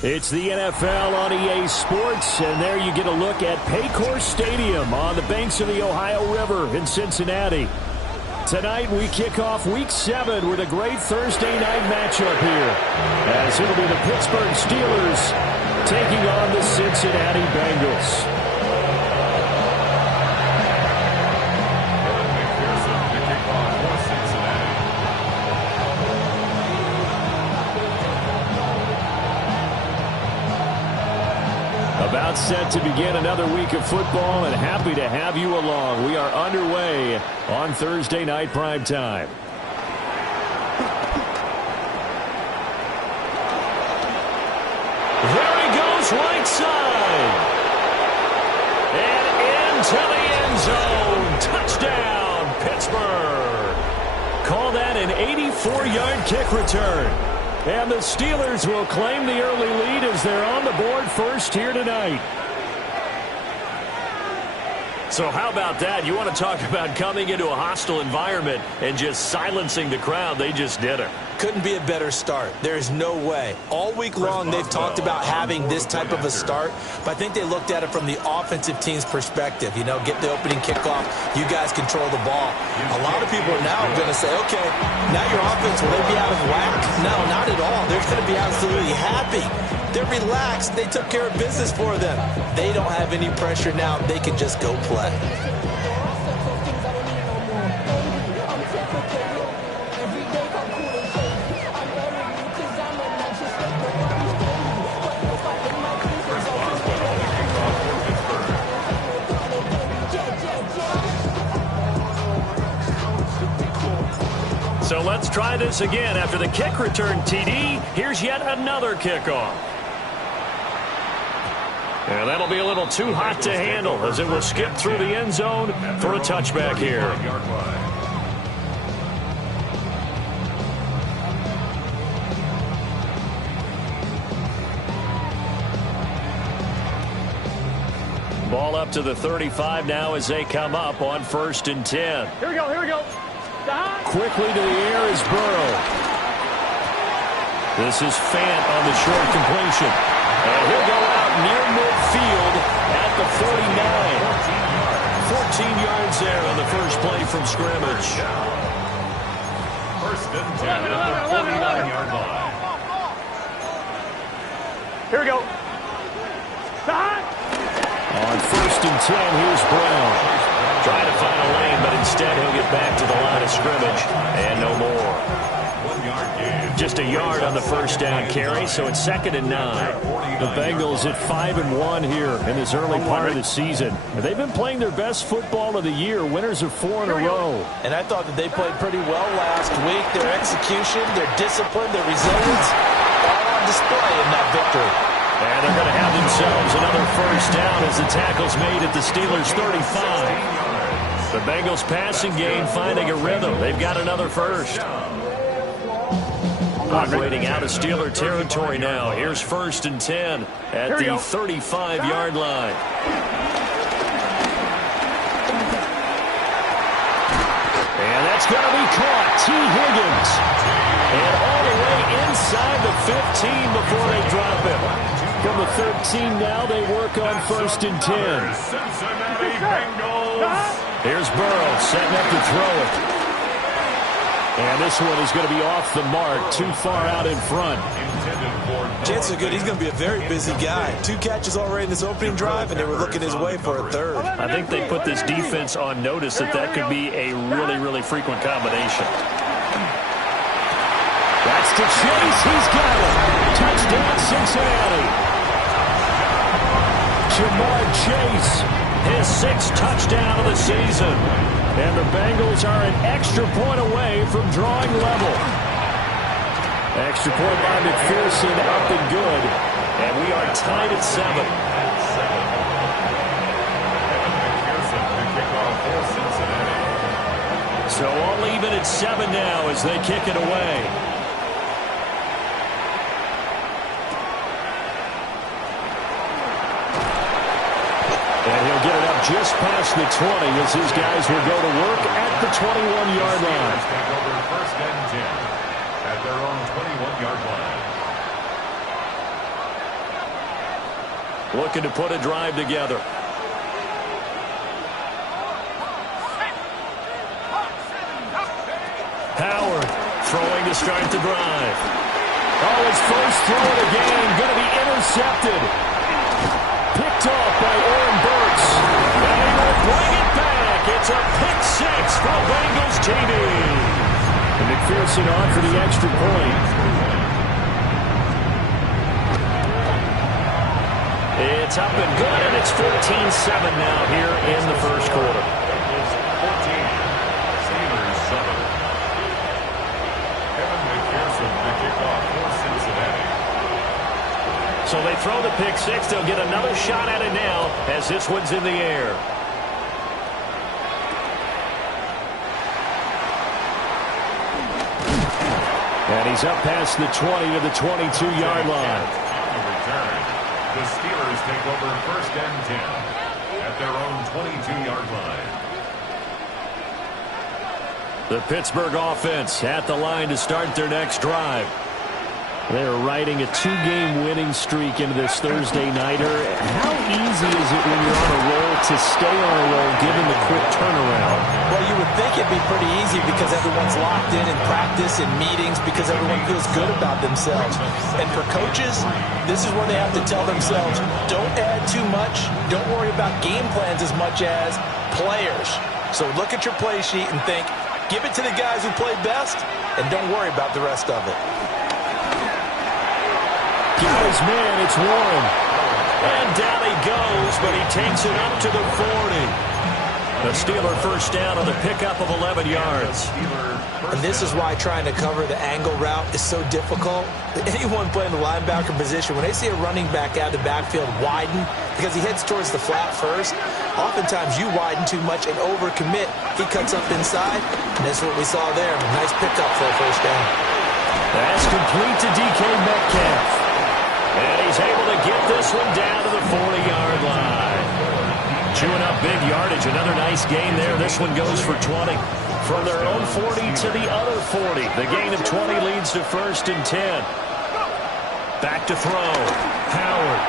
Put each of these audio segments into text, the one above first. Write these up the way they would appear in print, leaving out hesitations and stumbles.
It's the NFL on EA Sports, and there you get a look at Paycor Stadium on the banks of the Ohio River in Cincinnati. Tonight we kick off Week 7 with a great Thursday night matchup here, as it'll be the Pittsburgh Steelers taking on the Cincinnati Bengals. About set to begin another week of football, and happy to have you along. We are underway on Thursday night primetime. There he goes, right side. And into the end zone. Touchdown, Pittsburgh. Call that an 84-yard kick return. And the Steelers will claim the early lead as they're on the board first here tonight. So how about that? You want to talk about coming into a hostile environment and just silencing the crowd. They just did it. Couldn't be a better start. There's no way. All week long they've talked about having this type of a start, but I think they looked at it from the offensive team's perspective. You know, get the opening kickoff. You guys control the ball. A lot of people are now going to say, okay, now your offense, will they be out of whack? No, not at all. They're going to be absolutely happy. They're relaxed. They took care of business for them. They don't have any pressure now. They can just go play. So let's try this again. After the kick return TD, here's yet another kickoff. And that'll be a little too hot to handle as it will skip through the end zone for a touchback here. Ball up to the 35 now as they come up on 1st and 10. Here we go, here we go. Quickly to the air is Burrow. This is Fant on the short completion. And he'll go out near midfield at the 49. 14 yards there on the first play from scrimmage. 1st and 10 at the 49-yard line. Here we go. On 1st and 10, here's Brown. Trying to find a lane, but instead he'll get back to the line of scrimmage and no more. 1 yard gain. Just a yard on the first down carry, so it's 2nd and 9. The Bengals at 5-1 here in this early part of the season. They've been playing their best football of the year, winners of 4 in a row. And I thought that they played pretty well last week. Their execution, their discipline, their resilience, all on display in that victory. And they're going to have themselves another first down as the tackle's made at the Steelers' 35. The Bengals passing game finding a rhythm. They've got another first. Operating out of Steeler territory now. Here's 1st and 10 at the 35-yard line. And that's going to be caught. T. Higgins. And all the way inside the 15 before they drop him. From the 13 now, they work on 1st and 10. Cincinnati Bengals. Here's Burrow setting up to throw it. And this one is going to be off the mark, too far out in front. Chances are good. He's going to be a very busy guy. 2 catches already in this opening drive, and they were looking his way for a 3rd. I think they put this defense on notice that could be a really, really frequent combination. That's to Chase. He's got it. Touchdown, Cincinnati. Jamar Chase, his 6th touchdown of the season. And the Bengals are an extra point away from drawing level. Extra point by McPherson, up and good. And we are tied at 7. So all even at 7 now as they kick it away. And he'll get it up just past the 20 as his guys will go to work at the 21-yard line. Take over 1st and 10 at their own 21-yard line. looking to put a drive together. Howard throwing to start the drive. Oh, his first throw of the game going to be intercepted. Picked off by Aaron Burks. And he will bring it back. It's a pick six for Bengals TV. And McPherson on for the extra point. It's up and good, and it's 14-7 now here in the first quarter. Bengals 14, Steelers 7. Kevin McPherson, the kickoff for Cincinnati. So they throw the pick six. They'll get another shot at it now as this one's in the air. And he's up past the 20 to the 22-yard line. On the return, the Steelers take over first and 10 at their own 22-yard line. The Pittsburgh offense at the line to start their next drive. They're riding a two-game winning streak into this Thursday nighter. How easy is it when you're on a roll to stay on a roll given the quick turnaround? Well, you would think it'd be pretty easy because everyone's locked in practice and meetings because everyone feels good about themselves. And for coaches, this is where they have to tell themselves, don't add too much, don't worry about game plans as much as players. So look at your play sheet and think, give it to the guys who play best, and don't worry about the rest of it. Got his man, it's Warren. And down he goes, but he takes it up to the 40. The Steeler first down on the pickup of 11 yards. And this is why trying to cover the angle route is so difficult. Anyone playing the linebacker position, when they see a running back out of the backfield widen because he heads towards the flat first, oftentimes you widen too much and overcommit. He cuts up inside, and that's what we saw there. Nice pickup for a first down. That's complete to DK Metcalf. And he's able to get this one down to the 40-yard line. Chewing up big yardage. Another nice gain there. This one goes for 20. From their own 40 to the other 40. The gain of 20 leads to first and 10. Back to throw. Howard.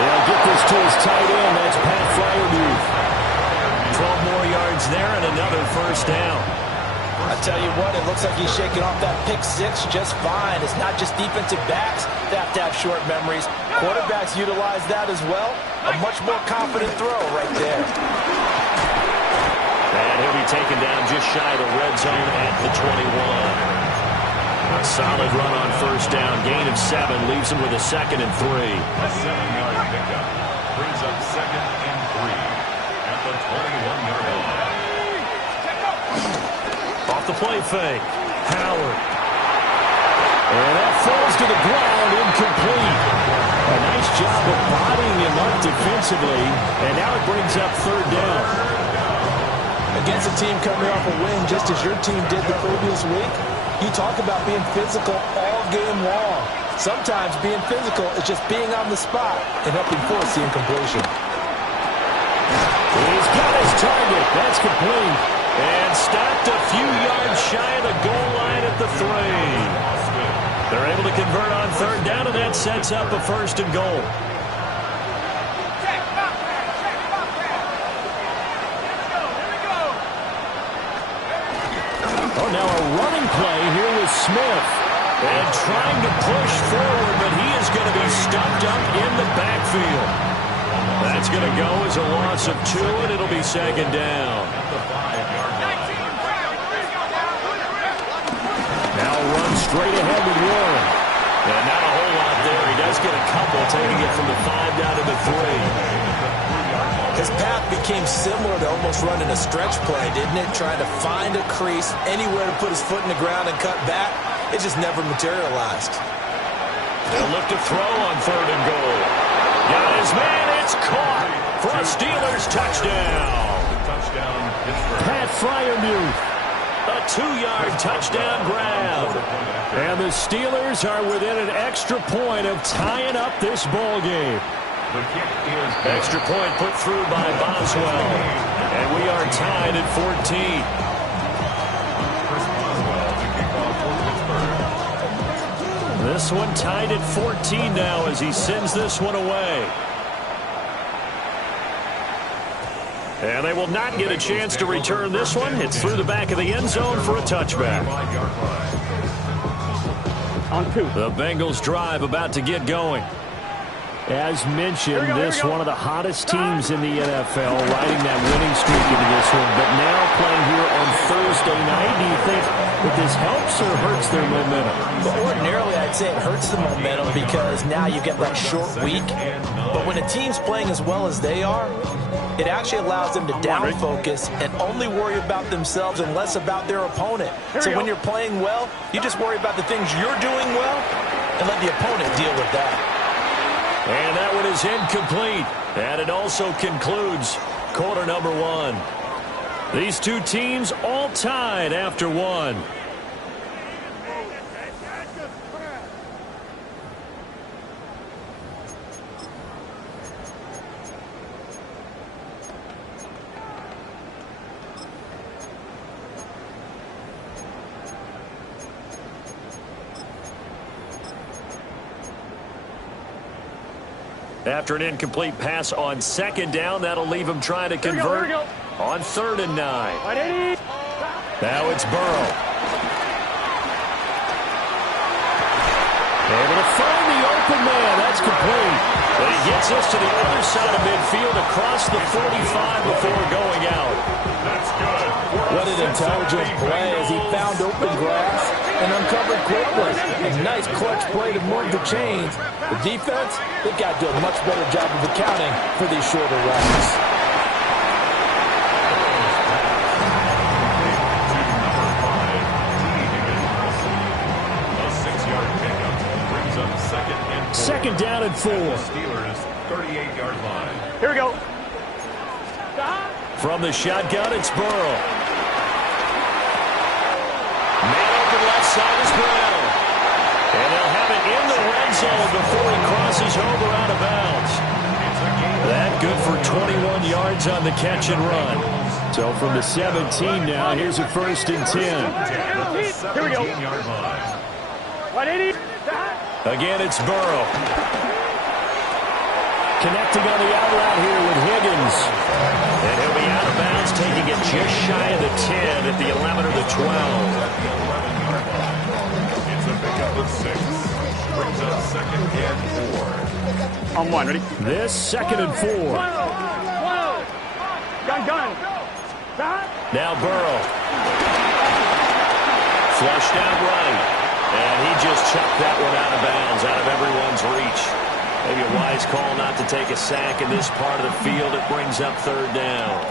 They'll get this to his tight end. That's Pat Fryermuth. 12 more yards there and another first down. I tell you what, it looks like he's shaking off that pick six just fine. It's not just defensive backs that have to have short memories. Quarterbacks utilize that as well. A much more confident throw right there. And he'll be taken down just shy of the red zone at the 21. A solid run on first down. Gain of 7 leaves him with a second and 3. A 7-yard pickup brings up second and 3 at the 21-yard line. Off the play fake. Howard. And that falls to the ground, incomplete. A nice job of bodying him up defensively, and now it brings up third down. Against a team coming off a win just as your team did the previous week, you talk about being physical all game long. Sometimes being physical is just being on the spot and helping force the incompletion. He's got his target. That's complete. And stopped a few yards shy of the goal line at the 3. They're able to convert on third down, and that sets up a first and goal. Oh, now a running play here with Smith. And trying to push forward, but he is going to be stuffed up in the backfield. That's going to go as a loss of 2, and it'll be second down. Now run straight ahead with Warren. And not a whole lot there. He does get a couple, taking it from the 5 down to the 3. His path became similar to almost running a stretch play, didn't it? Trying to find a crease, anywhere to put his foot in the ground and cut back. It just never materialized. They'll look to throw on third and goal. Got his man. It's caught for a Steelers touchdown. Pat Fryermuth. A 2-yard touchdown grab. And the Steelers are within an extra point of tying up this ball game. Extra point put through by Boswell. And we are tied at 14. This one tied at 14 now as he sends this one away. And they will not get a chance to return this one. It's through the back of the end zone for a touchback. On 2. The Bengals drive about to get going. As mentioned, this one of the hottest teams in the NFL, riding that winning streak into this one. But now playing here on Thursday night, do you think that this helps or hurts their momentum? Well, ordinarily, I'd say it hurts the momentum because now you get that short week. But when a team's playing as well as they are, it actually allows them to down focus and only worry about themselves and less about their opponent. So when you're playing well, you just worry about the things you're doing well and let the opponent deal with that. And that one is incomplete. And it also concludes quarter number 1. These two teams all tied after 1. After an incomplete pass on second down, that'll leave him trying to convert on 3rd and 9. Now it's Burrow. Able to find the open man. That's complete. But he gets us to the other side of midfield across the 45 before going out. That's good. What an intelligent play as he found open grass and uncovered quickly. A nice clutch play to move the chains. The defense, they've got to do a much better job of accounting for these shorter routes. A 6-yard pickup brings up 2nd and 4. Second down and 4. The Steelers' 38-yard line. Here we go. From the shotgun, it's Burrow. Man open left side is Brown. And they'll have it in the red zone before he crosses over out of bounds. That good for 21 yards on the catch and run. So from the 17 now, here's a 1st and 10. Here we go. 180. Again, it's Burrow. Connecting on the out route here with Higgins. And he'll be out of bounds, taking it just shy of the 10 at the 11 or the 12. It's a pickup of 6. Brings up 2nd and 4. On 1, ready? This 2nd and 4. Gun. Now Burrow. Flushed out right. And he just chucked that one out of bounds, out of everyone's reach. Maybe a wise call not to take a sack in this part of the field. It brings up 3rd down.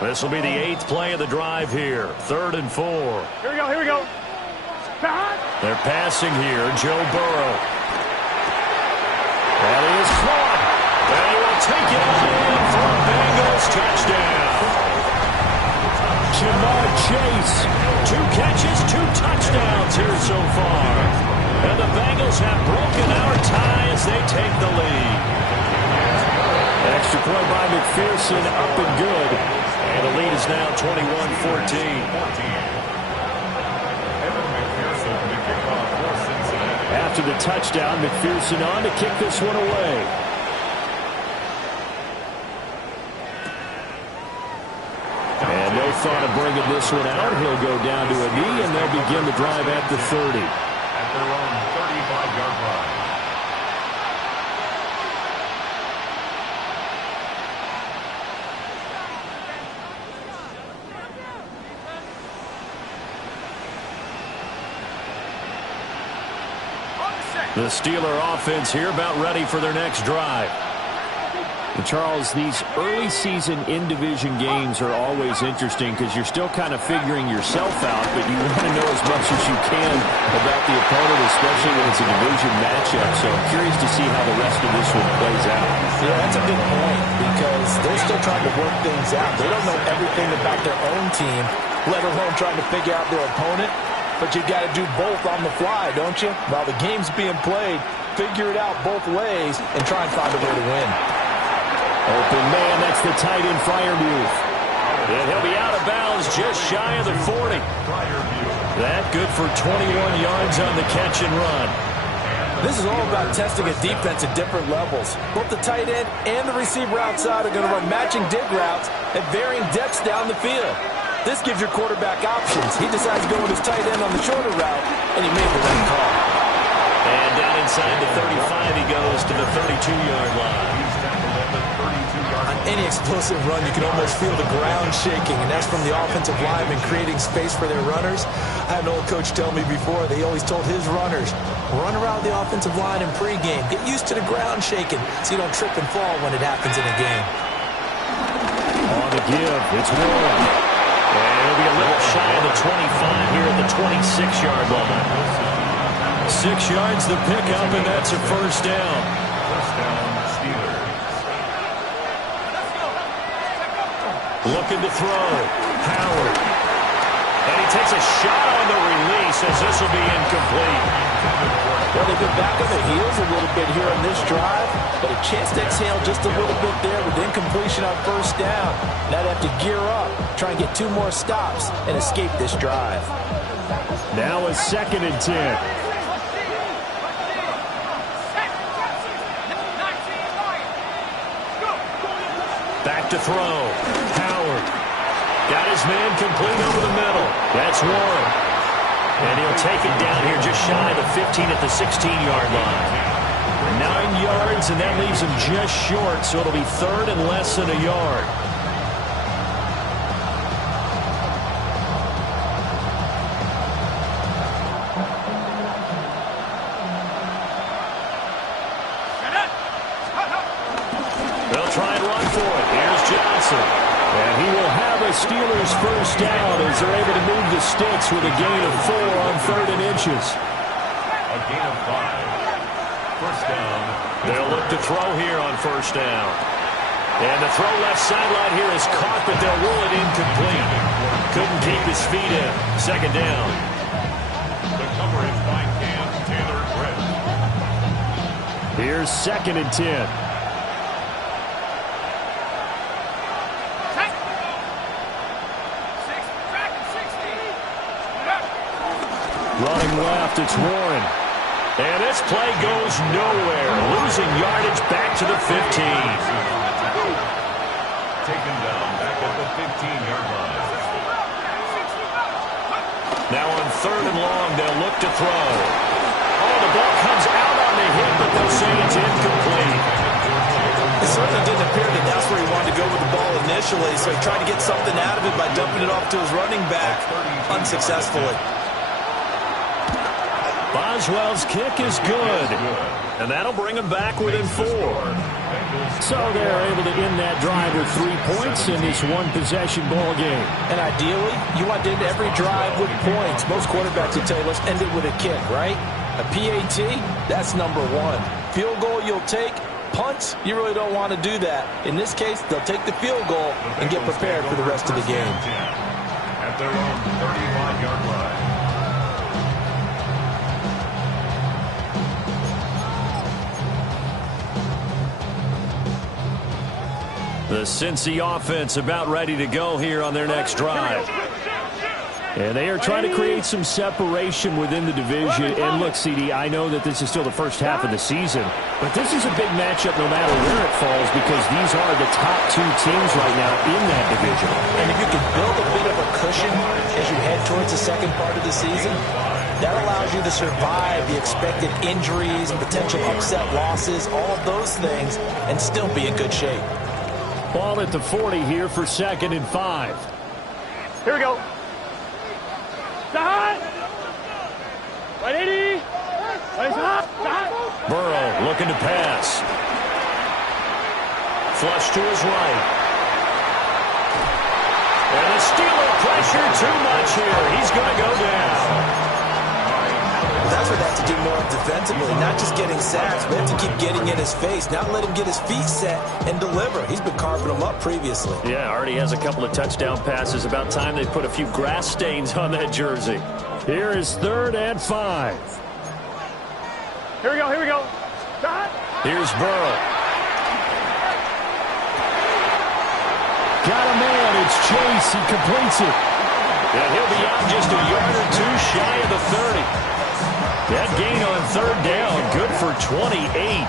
This will be the 8th play of the drive here. 3rd and 4. Here we go. They're passing here. Joe Burrow. That is caught. And he will take it in for a Bengals touchdown. Jamar Chase. 2 catches, 2 touchdowns here so far. And the Bengals have broken our tie as they take the lead. Extra point by McPherson, up and good. And the lead is now 21-14. After the touchdown, McPherson on to kick this one away. And no thought of bringing this one out. He'll go down to a knee, and they'll begin the drive at the 30. At their own 35-yard line. The Steeler offense here about ready for their next drive. And Charles, these early season in-division games are always interesting because you're still kind of figuring yourself out, but you want to know as much as you can about the opponent, especially when it's a division matchup. So I'm curious to see how the rest of this one plays out. Yeah, that's a good point because they're still trying to work things out. They don't know everything about their own team, let alone trying to figure out their opponent. But you got to do both on the fly, don't you? While the game's being played, figure it out both ways and try and find a way to win. Open man, that's the tight end Freiermuth. And he'll be out of bounds just shy of the 40. That good for 21 yards on the catch and run. This is all about testing a defense at different levels. Both the tight end and the receiver outside are going to run matching dig routes at varying depths down the field. This gives your quarterback options. He decides to go with his tight end on the shorter route, and he made the right call. And down inside the 35, he goes to the 32-yard line. On any explosive run, you can almost feel the ground shaking, and that's from the offensive linemen creating space for their runners. I had an old coach tell me before, they always told his runners, run around the offensive line in pregame. Get used to the ground shaking so you don't trip and fall when it happens in a game. On the give, it's Warren. And it'll be a little shy of the 25 here at the 26-yard line. 6 yards the pickup, and that's a first down. First down, Steelers. Looking to throw. Howard. And he takes a shot on the release as this will be incomplete. Well, they've been back on their heels a little bit here on this drive, but a chance to exhale just a little bit there with incompletion on first down. Now they have to gear up, try and get 2 more stops, and escape this drive. Now a 2nd and 10. Back to throw. Howard. Got his man complete over the middle. That's Warren. And he'll take it down here just shy of the 15 at the 16-yard line. 9 yards, and that leaves him just short, so it'll be 3rd and less than a yard. They'll try and run for it. Here's Johnson. And he will have a Steelers first down as they're able to move the sticks with a gain of 4 on 3rd and inches. A gain of 5. First down. They'll look to throw here on first down. And the throw left sideline here is caught, but they'll rule it incomplete. Couldn't keep his feet in. 2nd down. The coverage by Cam Taylor-Britt. Here's 2nd and 10. Running left, it's Warren. And this play goes nowhere. Losing yardage back to the 15. Taken down back at the 15-yard line. Now on 3rd and long, they'll look to throw. Oh, the ball comes out on the hit, but they'll say it's incomplete. It certainly didn't appear that that's where he wanted to go with the ball initially, so he tried to get something out of it by dumping it off to his running back unsuccessfully. Boswell's kick is good, and that'll bring him back within 4. So they're able to end that drive with 3 points in this one-possession ball game. And ideally, you want to end every drive with points. Most quarterbacks would tell you, let's end it with a kick, right? A PAT, that's number 1. Field goal you'll take. Punts, you really don't want to do that. In this case, they'll take the field goal and get prepared for the rest of the game. At their own 35-yard line. The Cincy offense about ready to go here on their next drive. And they are trying to create some separation within the division. And look, CD, I know that this is still the first half of the season, but this is a big matchup no matter where it falls because these are the top 2 teams right now in that division. And if you can build a bit of a cushion as you head towards the second part of the season, that allows you to survive the expected injuries and potential upset losses, all of those things, and still be in good shape. Ball at the 40 here for 2nd and 5. Here we go. Burrow looking to pass. Flush to his right. And the Steeler pressure too much here. He's going to go down. That's what they have to do more defensively, not just getting sacks, but have to keep getting in his face, not let him get his feet set and deliver. He's been carving them up previously. Yeah, already has a couple of touchdown passes. About time they put a few grass stains on that jersey. Here is 3rd and 5. Here we go, here we go. Here's Burrow. Got a man, it's Chase, he completes it. And he'll be out just a yard or two shy of the 30. That gain on third down, good for 28.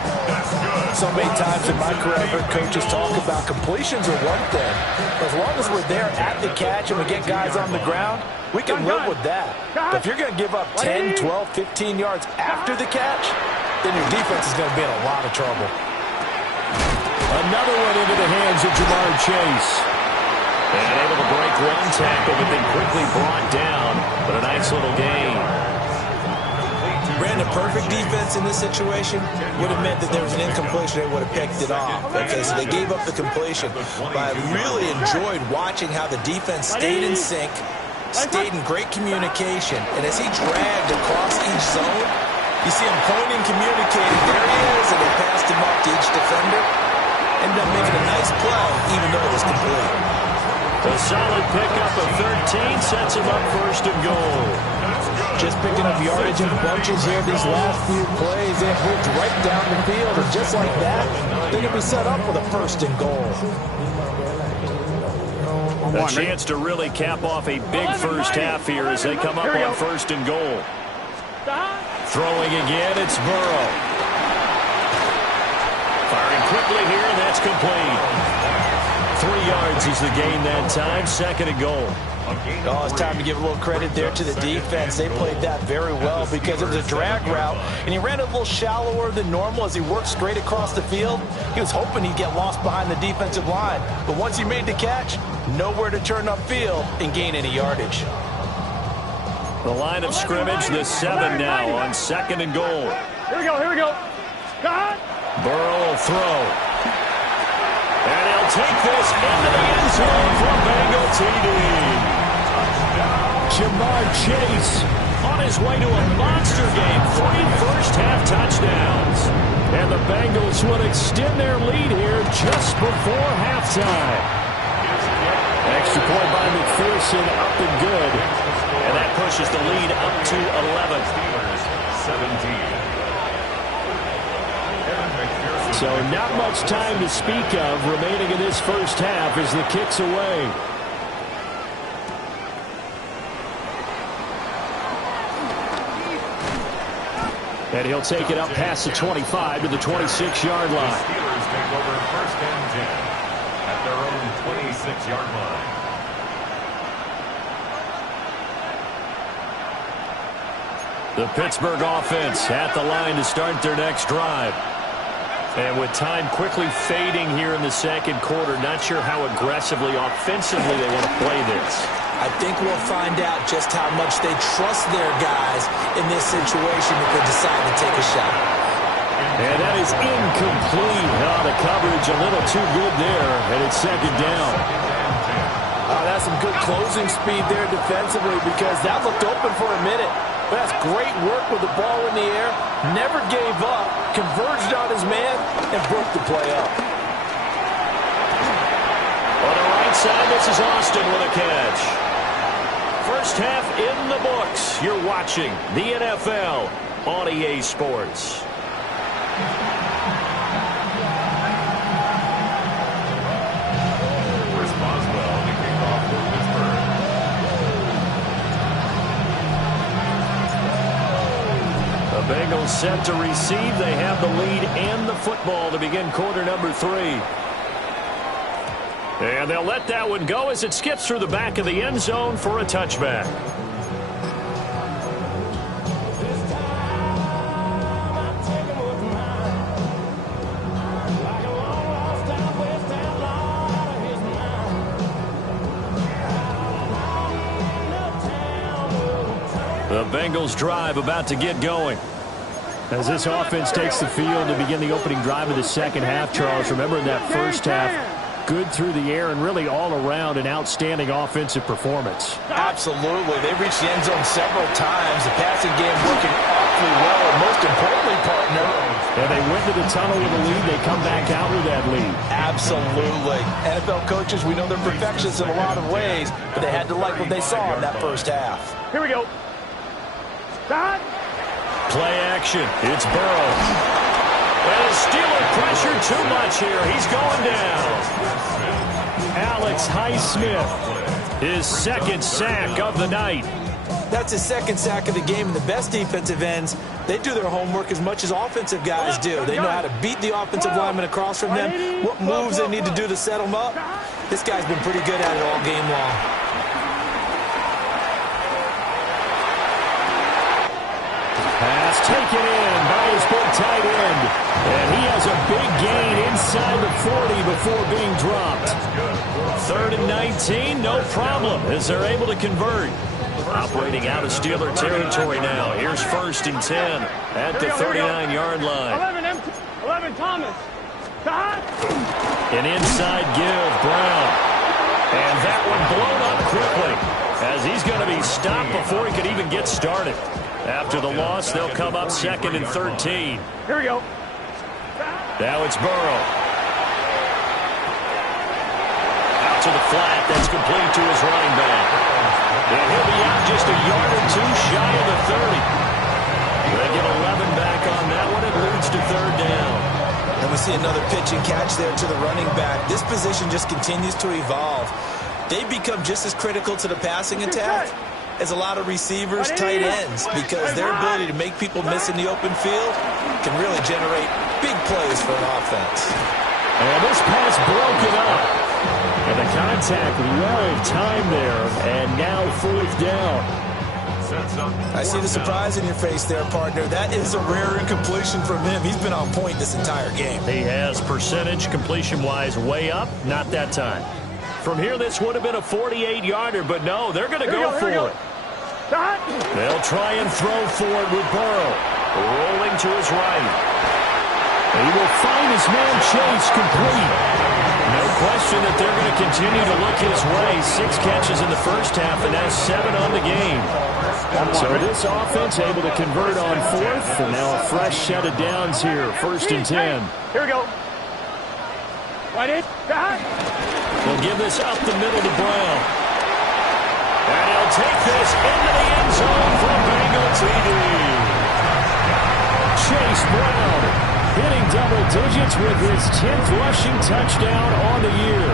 So many times in my career, I've heard coaches talk about completions are one thing. As long as we're there at the catch and we get guys on the ground, we can live with that. But if you're going to give up 10, 12, 15 yards after the catch, then your defense is going to be in a lot of trouble. Another one into the hands of Jamar Chase. And able to break one tackle, but then quickly brought down. But a nice little gain. Brandon, perfect defense in this situation would have meant that there was an incompletion. They would have picked it off. Okay, so they gave up the completion. But I really enjoyed watching how the defense stayed in sync, stayed in great communication. And as he dragged across each zone, you see him pointing, communicating. There he is, and they passed him up to each defender. Ended up making a nice play, even though it was complete. A solid pickup of 13 sets him up first and goal. Just picking up yardage in bunches here these last few plays. They moved right down the field, and just like that, they're going to be set up for the first and goal. A chance to really cap off a big first half here as they come up on first and goal. Throwing again, it's Burrow. Firing quickly here, and that's complete. 3 yards is the gain that time, second and goal. Oh, it's time to give a little credit there to the defense. They played that very well because it was a drag route, and he ran a little shallower than normal as he worked straight across the field. He was hoping he'd get lost behind the defensive line, but once he made the catch, nowhere to turn upfield and gain any yardage. The line of scrimmage, the 7 now on second and goal. Here we go, here we go. God. Burrow will throw. And he'll take this into the end zone for a Bengal TD. Jamar Chase on his way to a monster game. 3 first-half touchdowns. And the Bengals would extend their lead here just before halftime. Extra point by McPherson, up and good. And that pushes the lead up to 11. 17. So not much time to speak of remaining in this first half as the kick's away. And he'll take it up past the 25 to the 26-yard line. The Steelers take over first and 10 at their own 26-yard line. The Pittsburgh offense at the line to start their next drive. And with time quickly fading here in the second quarter, not sure how aggressively, offensively they want to play this. I think we'll find out just how much they trust their guys in this situation if they decide to take a shot. And that is incomplete. Oh, the coverage a little too good there, and it's second down. That's some good closing speed there defensively because that looked open for a minute. But that's great work with the ball in the air. Never gave up, converged on his man, and broke the play up. On the right side, this is Austin with a catch. First half in the books. You're watching the NFL on EA Sports. Bengals set to receive. They have the lead and the football to begin quarter number 3. And they'll let that one go as it skips through the back of the end zone for a touchback. The Bengals drive about to get going. As this offense takes the field to begin the opening drive of the second half, Charles, remember in that first half, good through the air and really all around an outstanding offensive performance. Absolutely. They reached the end zone several times. The passing game working awfully well, and most importantly, partner. And they went to the tunnel with a lead. They come back out with that lead. Absolutely. NFL coaches, we know they're perfectionists in a lot of ways, but they had to like what they saw in that first half. Here we go. Stop. Play action. It's Burrow. And a Steeler pressure too much here. He's going down. Alex Highsmith His second sack of the night. That's his second sack of the game, and the best defensive ends, they do their homework as much as offensive guys do. They know how to beat the offensive lineman across from them, what moves they need to do to set them up. This guy's been pretty good at it all game long. Pass taken in by his big tight end. And he has a big gain inside the 40 before being dropped. 3rd and 19, no problem, as they're able to convert. Operating out of Steeler territory now. Here's 1st and 10 at the 39-yard line. 11 Thomas. An inside give, Brown. And that one blown up quickly, as he's going to be stopped before he could even get started. After the loss, they'll come up 2nd and 13. Here we go. Now it's Burrow. Out to the flat. That's complete to his running back. And he'll be out just a yard or two shy of the 30. They get 11 back on that one. It leads to 3rd down. And we see another pitch and catch there to the running back. This position just continues to evolve. They become just as critical to the passing attack as a lot of receivers, tight ends, because their ability to make people miss in the open field can really generate big plays for an offense. And this pass broken up. And the contact well timed there, and now 4th down. I see the surprise in your face there, partner. That is a rare incompletion from him. He's been on point this entire game. He has percentage completion-wise way up, not that time. From here, this would have been a 48-yarder, but no, they're going to go for it. They'll try and throw for it with Burrow. Rolling to his right. He will find his man Chase complete. No question that they're going to continue to look his way. 6 catches in the first half, and now 7 on the game. So this offense able to convert on 4th, and now a fresh set of downs here. 1st and 10. Here we go. Right in. They'll give this up the middle to Brown. And he'll take this into the end zone for Bengal TD. Chase Brown hitting double digits with his 10th rushing touchdown on the year.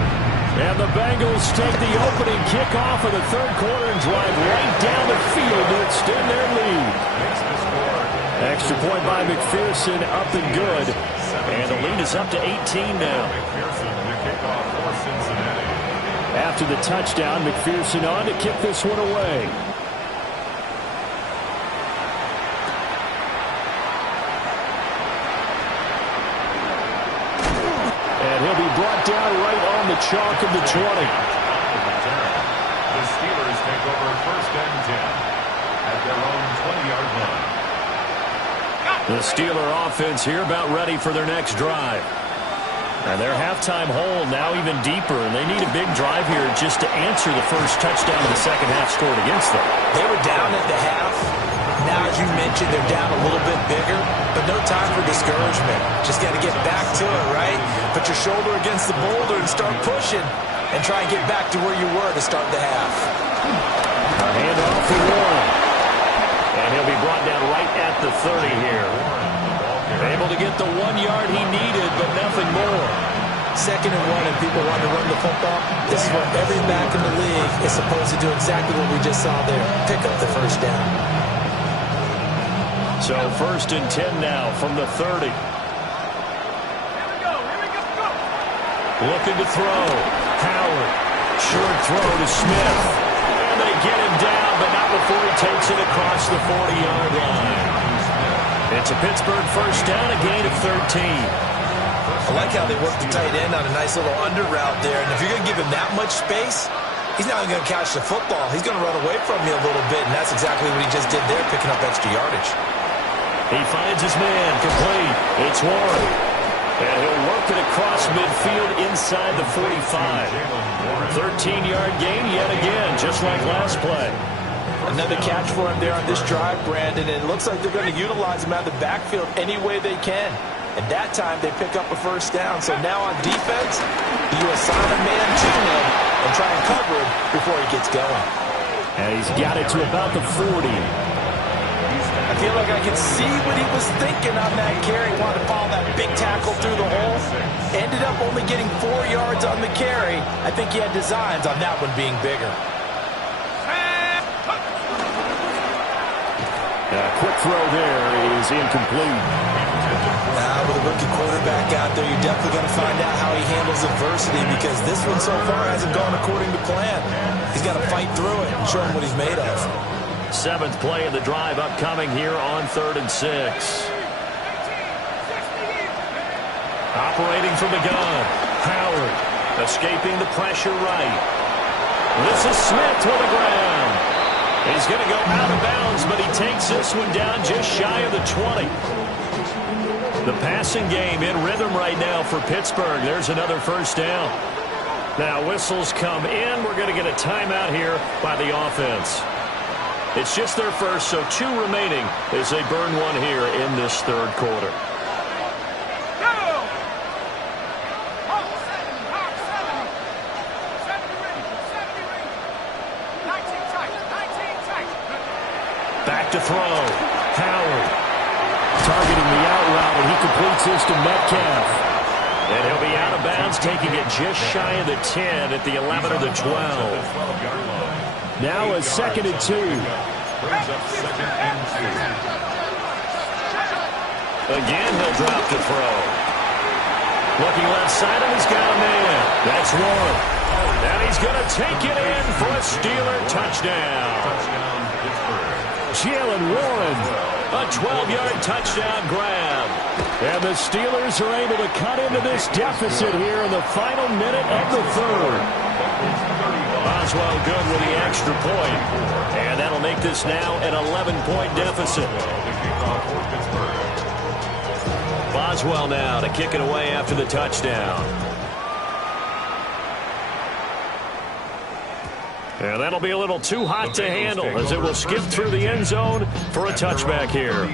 And the Bengals take the opening kickoff of the 3rd quarter and drive right down the field to extend their lead. Extra point by McPherson, up and good. And the lead is up to 18 now. After the touchdown, McPherson on to kick this one away. And he'll be brought down right on the chalk of the 20. The Steelers take over 1st and 10 at their own 20-yard line. The Steeler offense here about ready for their next drive. And their halftime hole now even deeper, and they need a big drive here just to answer the first touchdown of the second half scored against them. They were down at the half. Now, as you mentioned, they're down a little bit bigger, but no time for discouragement. Just got to get back to it, right? Put your shoulder against the boulder and start pushing, and try and get back to where you were to start the half. A handoff for Warren. And he'll be brought down right at the 30 here. Able to get the 1 yard he needed, but nothing more. 2nd and 1, and people want to run the football. This is where every back in the league is supposed to do exactly what we just saw there. Pick up the 1st down. So 1st and 10 now from the 30. Looking to throw. Howard. Short throw to Smith. And they get him down, but not before he takes it across the 40-yard line. It's a Pittsburgh 1st down, a gain of 13. I like how they work the tight end on a nice little under route there. And if you're going to give him that much space, he's not going to catch the football. He's going to run away from you a little bit, and that's exactly what he just did there, picking up extra yardage. He finds his man, complete. It's Warren. And he'll work it across midfield inside the 45. 13-yard gain yet again, just like last play. Another catch for him there on this drive, Brandon, and it looks like they're going to utilize him out of the backfield any way they can. And that time they pick up a 1st down. So now on defense, you assign a man to him and try and cover him before he gets going. And he's got it to about the 40. I feel like I can see what he was thinking on that carry. Wanted to follow that big tackle through the hole. Ended up only getting 4 yards on the carry. I think he had designs on that one being bigger. Quick throw there is incomplete. Now, with a rookie quarterback out there, you're definitely going to find out how he handles adversity, because this one so far hasn't gone according to plan. He's got to fight through it and show him what he's made of. 7th play of the drive upcoming here on 3rd and 6. Operating from the gun, Howard escaping the pressure right. This is Smith with the ground. He's going to go out of bounds, but he takes this one down just shy of the 20. The passing game in rhythm right now for Pittsburgh. There's another first down. Now whistles come in. We're going to get a timeout here by the offense. It's just their first, so 2 remaining as they burn one here in this 3rd quarter. Back to throw. Howard targeting the out route, and he completes this to Metcalf. And he'll be out of bounds, taking it just shy of the 10 at the 11 or the 12. Now a 2nd and 2. Brings up 2nd and 2. Again, he'll drop the throw. Looking left side, and he's got a man. That's one. And he's going to take it in for a Steeler touchdown. Touchdown, Pittsburgh. Jalen Warren, a 12-yard touchdown grab. And the Steelers are able to cut into this deficit here in the final minute of the 3rd. Boswell good with the extra point. And that'll make this now an 11-point deficit. Boswell now to kick it away after the touchdown. And that'll be a little too hot to handle as it will skip through the end zone for a touchback here.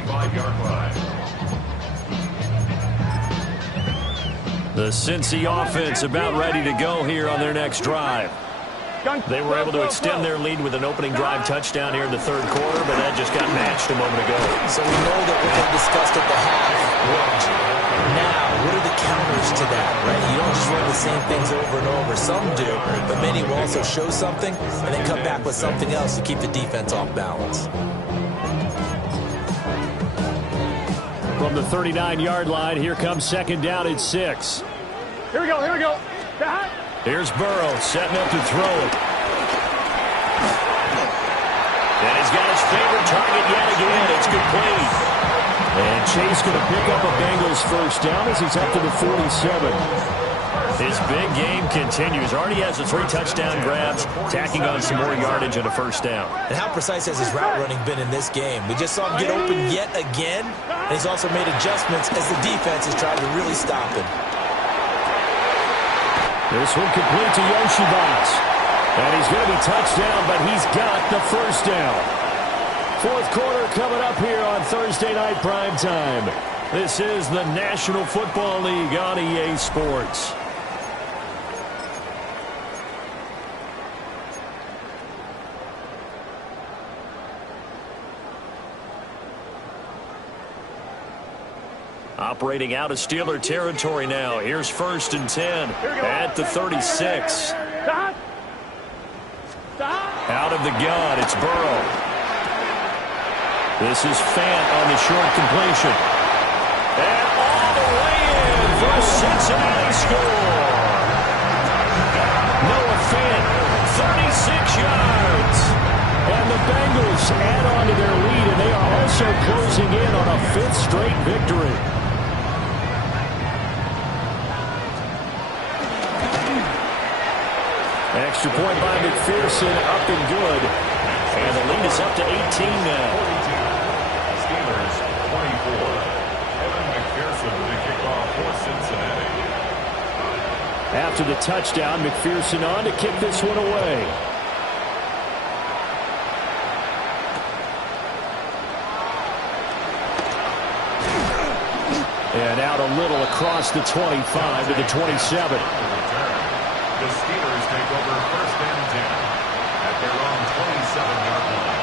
The Cincy offense about ready to go here on their next drive. They were able to extend their lead with an opening drive touchdown here in the 3rd quarter, but that just got matched a moment ago. So we know that what they discussed at the half worked. Now, what are the counters to that, right? You don't just run the same things over and over. Some do, but many will also show something and then come back with something else to keep the defense off balance. From the 39-yard line, here comes 2nd down at 6. Here we go, here we go. Here's Burrow setting up to throw it. And he's got his favorite target yet again. It's complete. And Chase going to pick up a Bengals first down as he's up to the 47. His big game continues. Already has the 3 touchdown grabs, tacking on some more yardage and a first down. And how precise has his route running been in this game? We just saw him get open yet again, and he's also made adjustments as the defense has tried to really stop him. This one complete to Yoshibas. And he's going to be touched down, but he's got the first down. 4th quarter coming up here on Thursday Night Primetime. This is the National Football League on EA Sports. Operating out of Steeler territory now. Here's 1st and 10 at the 36. Out of the gun, it's Burrow. This is Fant on the short completion. And all the way in for a Cincinnati score. Noah Fant, 36 yards. And the Bengals add on to their lead, and they are also closing in on a 5th straight victory. Extra point by McPherson, up and good. And the lead is up to 18 now. Steelers 24. Evan McPherson to kick off for Cincinnati. After the touchdown, McPherson on to kick this one away. And out a little across the 25 to the 27. The Steelers take over 1st and 10 at their own 27-yard line.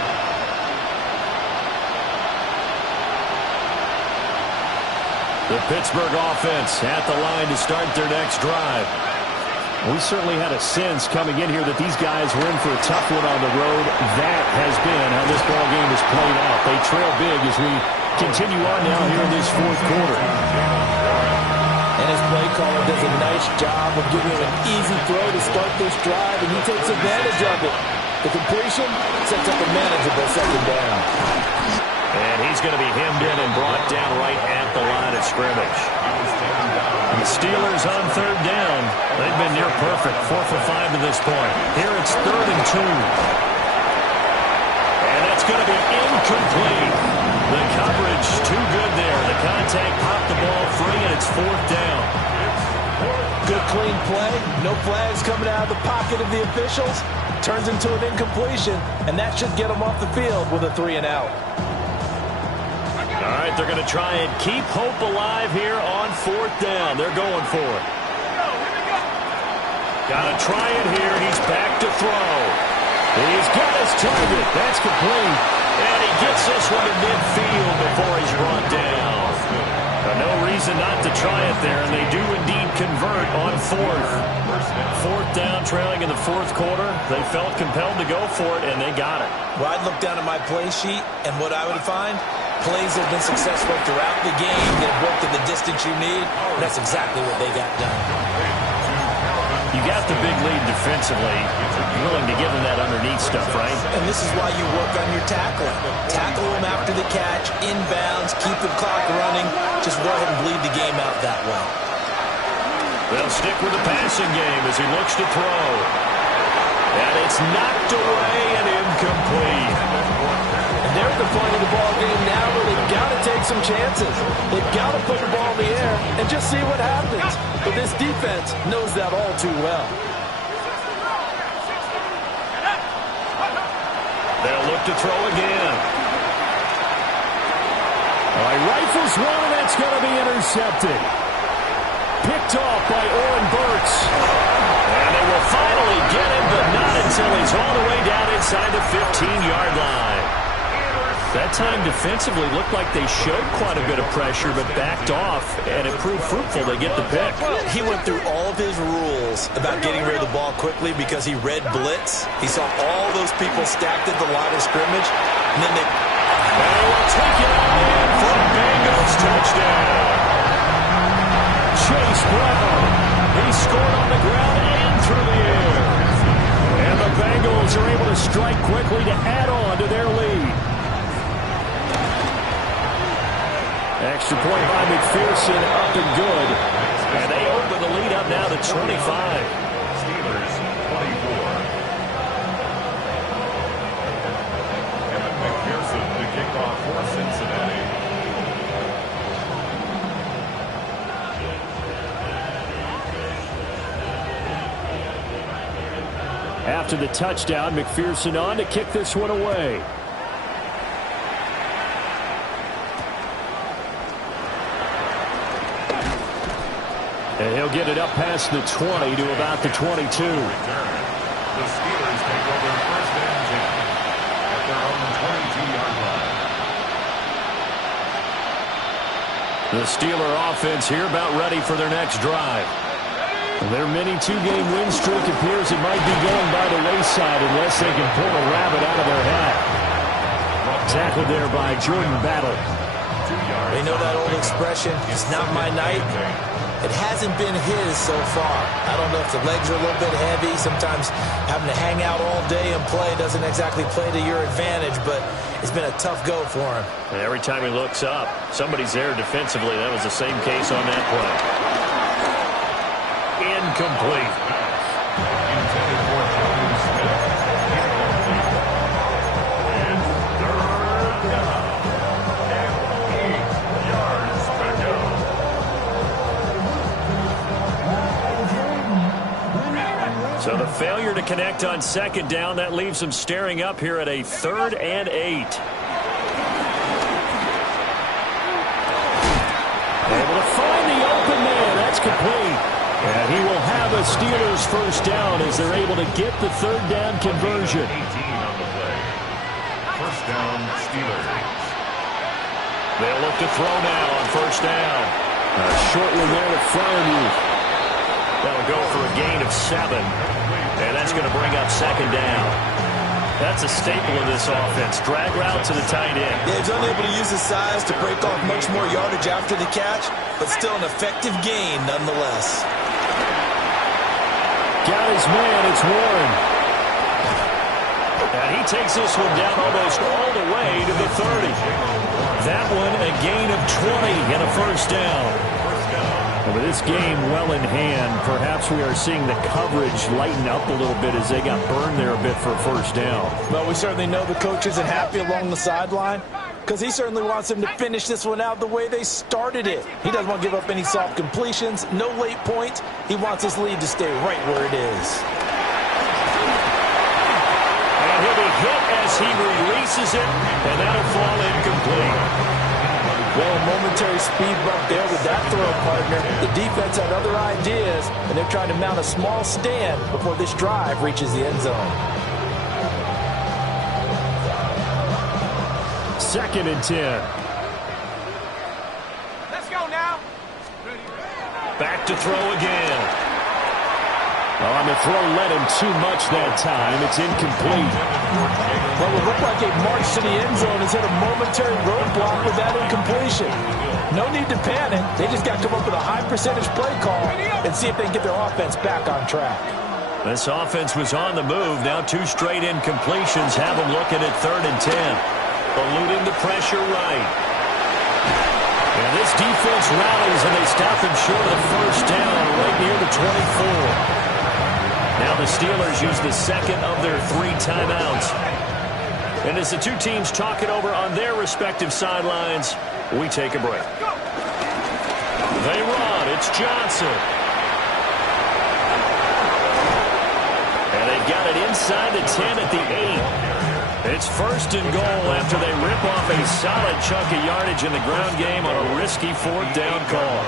The Pittsburgh offense at the line to start their next drive. We certainly had a sense coming in here that these guys were in for a tough one on the road. That has been how this ball game has played out. They trail big as we continue on now here in this fourth quarter. And his play caller does a nice job of giving him an easy throw to start this drive, and he takes advantage of it. The completion sets up a manageable second down. And he's going to be hemmed in and brought down right at the line of scrimmage. The Steelers on third down. They've been near perfect, 4 for 5 to this point. Here it's 3rd and 2. And that's going to be incomplete. The coverage too good there. The contact popped the ball free, and it's 4th down. Good clean play. No flags coming out of the pocket of the officials. Turns into an incompletion, and that should get them off the field with a 3 and out. All right, they're going to try and keep hope alive here on 4th down. They're going for it. Got to try it here, and he's back to throw. He's got his target. That's complete. And he gets this one to midfield before he's brought down. No reason not to try it there, and they do indeed convert on 4th. 4th down, trailing in the 4th quarter. They felt compelled to go for it, and they got it. Well, I'd look down at my play sheet, and what I would find, plays that have been successful throughout the game that have worked at the distance you need. That's exactly what they got done. You got the big lead defensively. You're willing to give them that underneath stuff, right? And this is why you work on your tackling. Tackle them after the catch, inbounds, keep the clock running. Just go ahead and bleed the game out that way. They'll stick with the passing game as he looks to throw. And it's knocked away and incomplete. And they're at the point of the ball game now where they've got to take some chances. They've got to put the ball in the air and just see what happens. But this defense knows that all too well. They'll look to throw again. All right, rifles one, and that's going to be intercepted. Picked off by Oren Burks. And they will finally get him, but not until he's all the way down inside the 15-yard line. That time defensively looked like they showed quite a bit of pressure, but backed off, and it proved fruitful. They get the pick. He went through all of his rules about getting rid of the ball quickly because he read blitz. He saw all those people stacked at the line of scrimmage, and then they will take it all in for a Bengals touchdown. Chase Brown. He scored on the ground and through the air. And the Bengals are able to strike quickly to add on to their lead. Extra point by McPherson, up and good. And they open the lead up now to 25. Steelers 24. Kevin McPherson to kick off for Cincinnati. After the touchdown, McPherson on to kick this one away. And he'll get it up past the 20 to about the 22. The Steelers take over 1st and 10 at their own 22-yard line. The Steeler offense here about ready for their next drive. Their mini two-game win streak appears it might be going by the wayside unless they can pull a rabbit out of their hat. Tackled there by Jordan Battle. They know that old expression, it's not my night. It hasn't been his so far. I don't know if the legs are a little bit heavy. Sometimes having to hang out all day and play doesn't exactly play to your advantage, but it's been a tough go for him. And every time he looks up, somebody's there defensively. That was the same case on that play. Incomplete. Intended for Jordan Smith. And 3rd down. And 8 yards to go. So the failure to connect on 2nd down, that leaves them staring up here at a 3rd and 8. Able to find the open man. That's complete. And he will have a Steelers 1st down as they're able to get the 3rd down conversion. 18 on the play. 1st down, Steelers. They'll look to throw now on 1st down. A short one there to Fryermuth. That'll go for a gain of 7. And that's going to bring up second down. That's a staple of this offense. Drag route to the tight end. Yeah, he's unable to use his size to break off much more yardage after the catch, but still an effective gain nonetheless. Got his man. It's Warren. And he takes this one down almost all the way to the 30. That one a gain of 20 and a first down. With this game well in hand, perhaps we are seeing the coverage lighten up a little bit as they got burned there a bit for a first down. Well, we certainly know the coach isn't happy along the sideline because he certainly wants them to finish this one out the way they started it. He doesn't want to give up any soft completions, no late points. He wants his lead to stay right where it is. And he'll be hit as he releases it, and that'll fall incomplete. Well, a momentary speed bump there with that throw, partner. The defense had other ideas, and they're trying to mount a small stand before this drive reaches the end zone. 2nd and 10. Let's go now. Back to throw again. Oh, and the throw led him too much that time. It's incomplete. Well, it looked like a march to the end zone has hit a momentary roadblock with that incompletion. No need to panic. They just got to come up with a high percentage play call and see if they can get their offense back on track. This offense was on the move. Now 2 straight incompletions have them looking at 3rd and 10. Eluding the pressure right. And this defense rallies, and they stop him short of the first down right near the 24. Now the Steelers use the second of their 3 timeouts. And as the two teams talk it over on their respective sidelines, we take a break. They run. It's Johnson. And they've got it inside the 10 at the 8. It's 1st and goal after they rip off a solid chunk of yardage in the ground game on a risky 4th down call.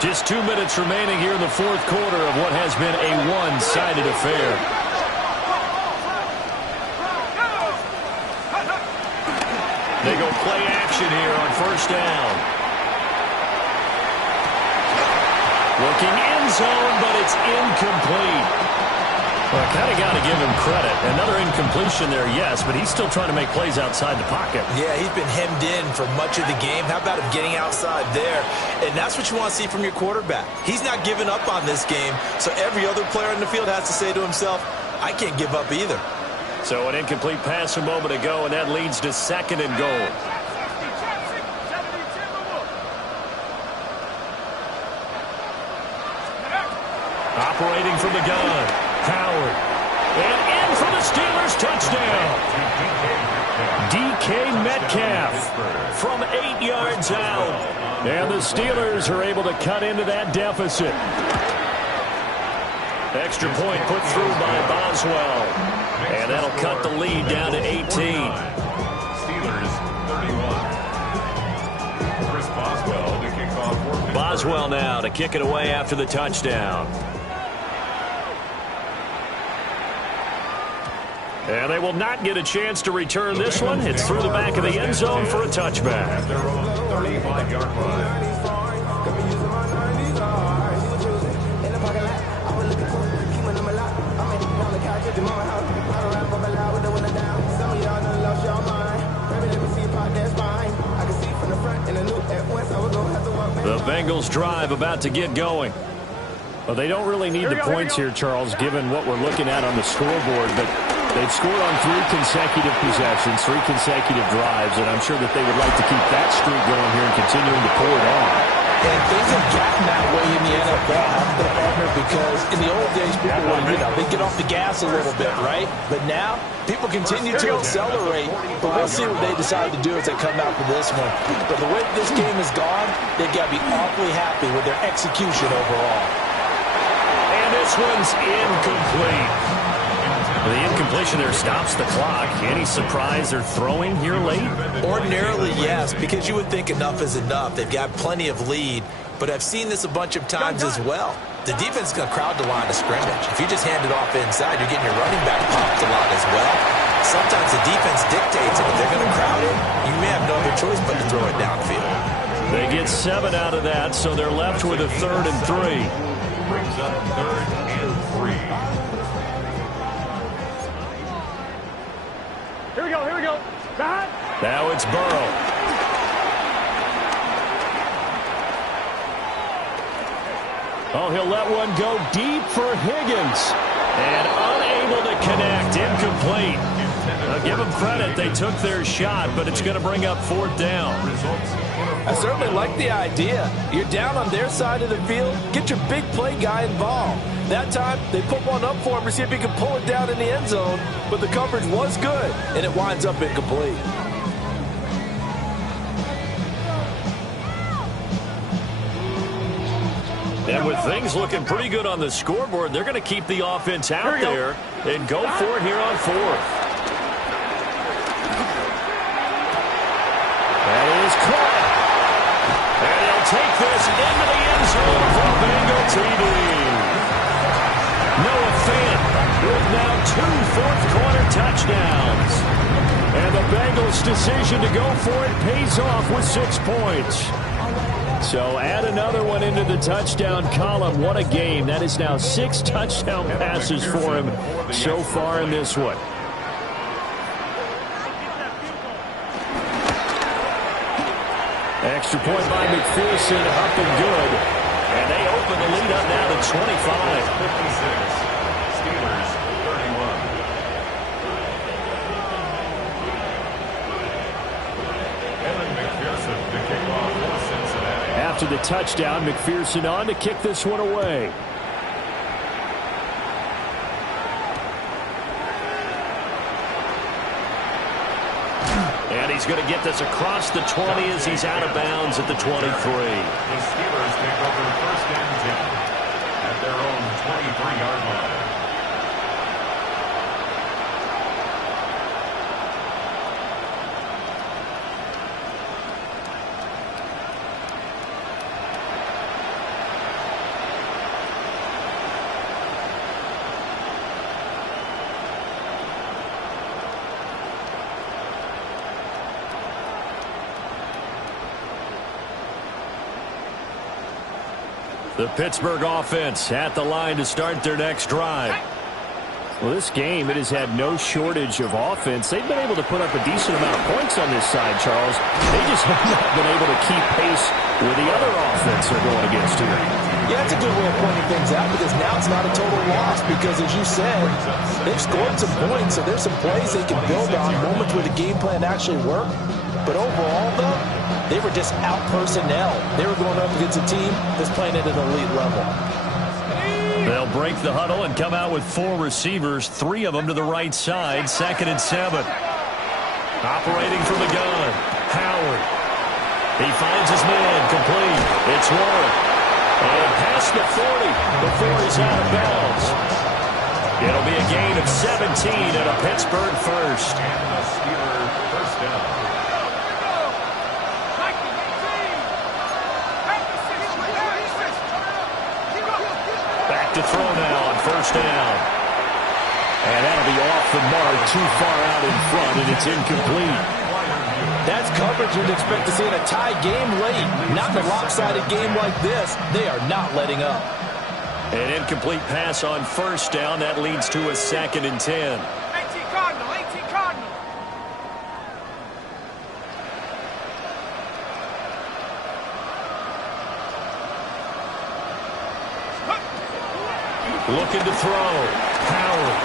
Just 2 minutes remaining here in the 4th quarter of what has been a one-sided affair. They go play action here on 1st down. Looking end zone, but it's incomplete. Well, I kind of got to give him credit. Another incompletion there, yes, but he's still trying to make plays outside the pocket. Yeah, he's been hemmed in for much of the game. How about him getting outside there? And that's what you want to see from your quarterback. He's not giving up on this game, so every other player in the field has to say to himself, I can't give up either. So an incomplete pass a moment ago, and that leads to 2nd and goal. Operating from the gun. Howard. And in for the Steelers touchdown. DK Metcalf from 8 yards out. And the Steelers are able to cut into that deficit. Extra point put through by Boswell. And that'll cut the lead down to 18. Steelers 31. Chris Boswell to kick off. Boswell now to kick it away after the touchdown. And they will not get a chance to return this one. It's through the back of the end zone for a touchback. At their own 35-yard line. The Bengals drive about to get going. Well, they don't really need the points here, Charles, given what we're looking at on the scoreboard, but they've scored on 3 consecutive possessions, 3 consecutive drives, and I'm sure that they would like to keep that streak going here and continuing to pull it on. And things have gotten that way in the NFL, haven't they, partner? Because in the old days, people would, they get off the gas a little bit, right? But now, people continue to accelerate, but we'll see what they decide to do as they come out for this one. But the way this game has gone, they've got to be awfully happy with their execution overall. And this one's incomplete. The incompletion there stops the clock. Any surprise they're throwing here late? Ordinarily, yes, because you would think enough is enough. They've got plenty of lead, but I've seen this a bunch of times as well. The defense is going to crowd the line of scrimmage. If you just hand it off inside, you're getting your running back popped a lot as well. Sometimes the defense dictates it. If they're going to crowd it, you may have no other choice but to throw it downfield. They get 7 out of that, so they're left with a 3rd and 3. brings up 3rd and 3. Here we go, here we go. Back. Now it's Burrow. Oh, he'll let one go deep for Higgins. And unable to connect. Incomplete. I'll give them credit. They took their shot, but it's going to bring up 4th down. I certainly like the idea. You're down on their side of the field. Get your big play guy involved. That time, they put one up for him to see if he can pull it down in the end zone. But the coverage was good, and it winds up incomplete. And with things looking pretty good on the scoreboard, they're going to keep the offense out there and go for it here on 4th. That is caught. And he'll take this into the end zone for Bengal TD. Noah Fant with now 2 fourth-quarter touchdowns. And the Bengals' decision to go for it pays off with 6 points. So add another one into the touchdown column. What a game. That is now 6 touchdown passes for him so far in this one. Extra point by McPherson, up and good. And they open the lead up now to 25. 56. Steelers 31. Evan McPherson to kick off for Cincinnati. After the touchdown, McPherson on to kick this one away. And he's going to get this across the 20 as he's out of bounds at the 23. The Steelers take over 1st and 10 at their own 23-yard line. The Pittsburgh offense at the line to start their next drive. Well, this game, it has had no shortage of offense. They've been able to put up a decent amount of points on this side, Charles. They just have not been able to keep pace with the other offense they're going against here. Yeah, that's a good way of pointing things out because now it's not a total loss because, as you said, they've scored some points, so there's some plays they can build on, moments where the game plan actually worked. But overall, though, they were just out personnel. They were going up against a team that's playing at an elite level. They'll break the huddle and come out with 4 receivers, 3 of them to the right side, 2nd and 7. Operating from the gun, Howard. He finds his man, complete. It's Warren. And past the 40 before he's out of bounds. It'll be a gain of 17 and a Pittsburgh first. And the Steeler 1st down. To throw now on 1st down. And that'll be off the mark, too far out in front, and it's incomplete. That's coverage you'd expect to see in a tie game late. Not in a lopsided game like this. They are not letting up. An incomplete pass on 1st down. That leads to a 2nd and 10. 18 Cardinal, 18 Cardinal. Looking to throw. Howard.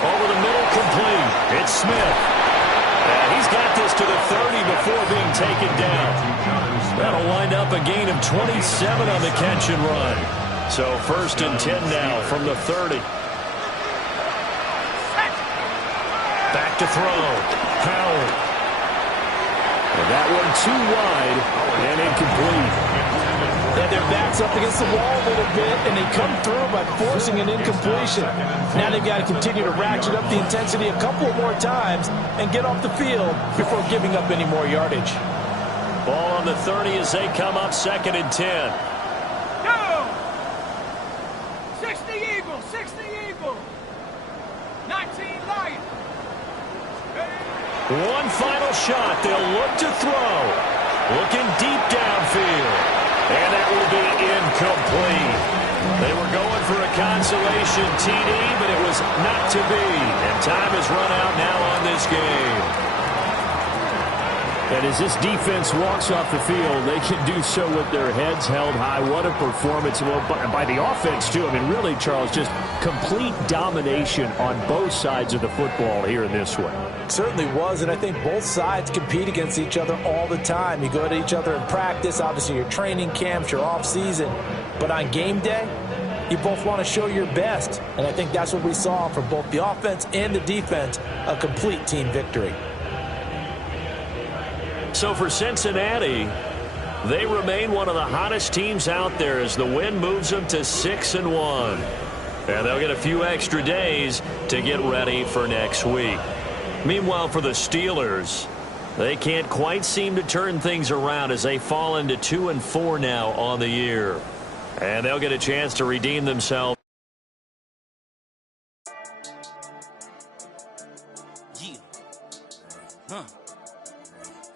Over the middle, complete. It's Smith. And he's got this to the 30 before being taken down. That'll wind up a gain of 27 on the catch and run. So 1st and 10 now from the 30. Back to throw. Howard. And that one too wide and incomplete. They had their backs up against the wall a little bit, and they come through by forcing an incompletion. Now they've got to continue to ratchet up the intensity a couple more times and get off the field before giving up any more yardage. Ball on the 30 as they come up 2nd and 10. Go! 60 Eagles, 60 Eagles. 19 Lions. One final shot. They'll look to throw. Looking deep downfield. And that will be incomplete. They were going for a consolation TD, but it was not to be. And time has run out now on this game. And as this defense walks off the field, they can do so with their heads held high. What a performance. Well, by the offense, too. I mean, really, Charles, just complete domination on both sides of the football here in this one. Certainly was, and I think both sides compete against each other all the time. You go to each other in practice, obviously your training camps, your off-season. But on game day, you both want to show your best. And I think that's what we saw from both the offense and the defense, a complete team victory. So for Cincinnati, they remain one of the hottest teams out there as the win moves them to 6-1. And they'll get a few extra days to get ready for next week. Meanwhile, for the Steelers, they can't quite seem to turn things around as they fall into 2-4 now on the year. And they'll get a chance to redeem themselves.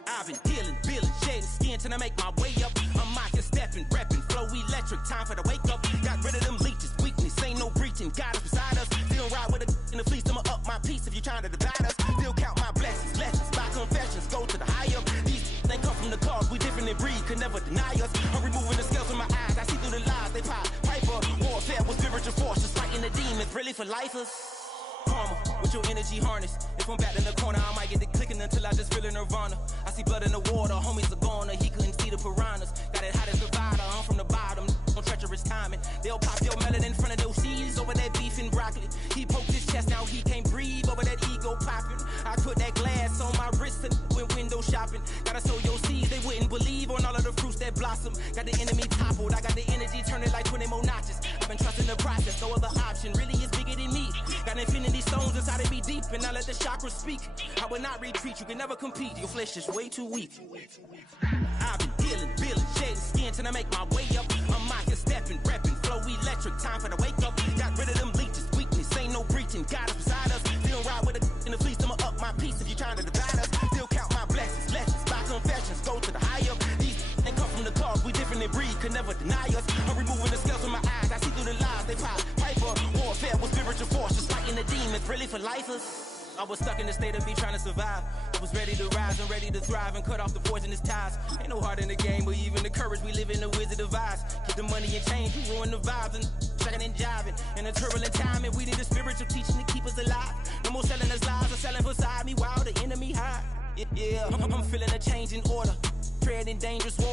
I've been dealing, shedding skin till I make my way up. I'm out here stepping, repping, flow electric, time for the wake up. Got rid of them leeches, weakness, ain't no breaching. God is beside us, still ride with a in the fleece. I'ma up my piece if you're trying to divide us. Still count my blessings, lessons, my confessions, go to the higher. These they come from the cause, we different in breed, could never deny us. I'm removing the scales from my eyes, I see through the lies, they pop. Piper, warfare with spiritual forces, fighting the demons, really for lifers. Karma, with your energy harness. If I'm back in the corner, I might get the clicking until I just feel a nirvana. I see blood in the water, homies are gone, he couldn't see the piranhas. Got it hot as Nevada, I'm from the bottom, no treacherous timing. They'll pop your melon in front of those seeds over that beef and broccoli. He poked his chest, now he can't breathe over that ego popping. I put that glass on my wrist and went window shopping. Gotta sow your seeds, they wouldn't believe on all of the fruits that blossom. Got the enemy toppled, I got the energy turning like 20 more notches. I've been trusting the process, no other option really is bigger than me. Got infinity stones inside of me deep, and I let the chakras speak. I will not retreat, you can never compete, your flesh is way too weak. I've been dealing, shedding skin till I make my way up. I'm out here stepping, repping, flow electric, time for the wake up. Got rid of them leeches, weakness, ain't no breaching. God is beside us, still ride with a in the fleece. I'ma up my piece if you're trying to divide us. Still count my blessings, lessons, my confessions, go to the higher. These ain't come from the cause, we different in breed, could never deny us. I'm removing the scales from my eyes, I see through the lies, they pop. Piper, warfare with spiritual forces, fighting the demons, really for lifers. I was stuck in the state of me trying to survive. I was ready to rise and ready to thrive and cut off the poisonous ties. Ain't no heart in the game, but even the courage we live in the wizard of Oz. Get the money and change, you ruin the vibes and checking and jiving. In a turbulent time, and we need a spiritual teaching to keep us alive. No more selling us lies or selling beside me while the enemy hide. Yeah, I'm feeling a change in order, treading dangerous water.